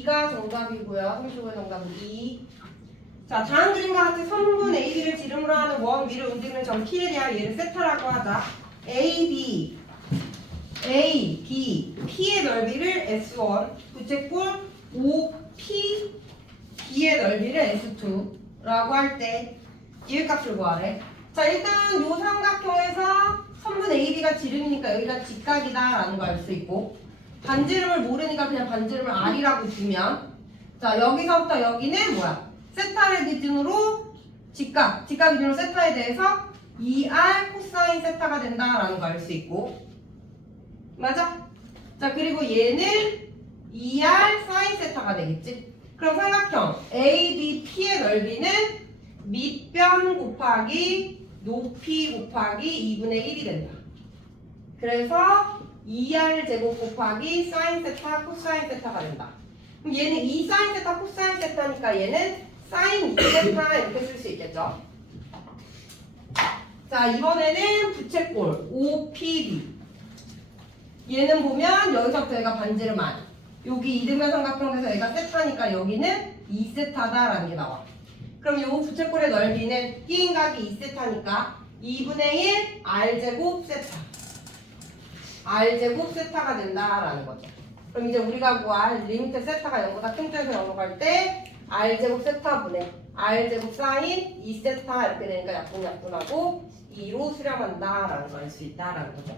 2가 정답이고요. 35의 정답은 2. 자, 다음 그림과 같이 선분 AB를 지름으로 하는 원 위를 움직이는 점 P에 대하여 얘를 세타라고 하자. AB, A, B, P의 넓이를 S1, 부채꼴 OP, B의 넓이를 S2라고 할 때이 값을 구하래. 자, 일단 요 삼각형에서 선분 AB가 지름이니까 여기가 직각이다라는 걸알수 있고 반지름을 모르니까 그냥 반지름을 R이라고 주면 자, 여기서부터 여기는 뭐야? 세타를 기준으로 직각, 직각 기준으로 세타에 대해서 2R 코사인 세타가 된다라는 걸알수 있고 맞아? 자 그리고 얘는 2R 사인 세타가 되겠지? 그럼 삼각형 ABP의 넓이는 밑변 곱하기 높이 곱하기 2분의 1이 된다. 그래서 2R 제곱 곱하기 사인 세타 코사인 세타가 된다. 그럼 얘는 2 사인 세타 코사인 세타니까 얘는 사인 2 세타 이렇게 쓸 수 있겠죠? 자 이번에는 부채꼴 OPB 얘는 보면 여기서부터 얘가 반지름 안 여기 이등변 삼각형에서 얘가 세타니까 여기는 2세타다라는 게 나와 그럼 요 부채꼴의 넓이는 띠인각이 2세타니까 2분의 1 R제곱 세타 R제곱 세타가 된다라는 거죠. 그럼 이제 우리가 구할 리미트 세타가 0보다 큰 쪽에서 0으로 갈때 R제곱 세타분의 R제곱 사인 2세타 이렇게 되니까 약분약분하고 2로 수렴한다라는 걸 알 수 있다라는 거죠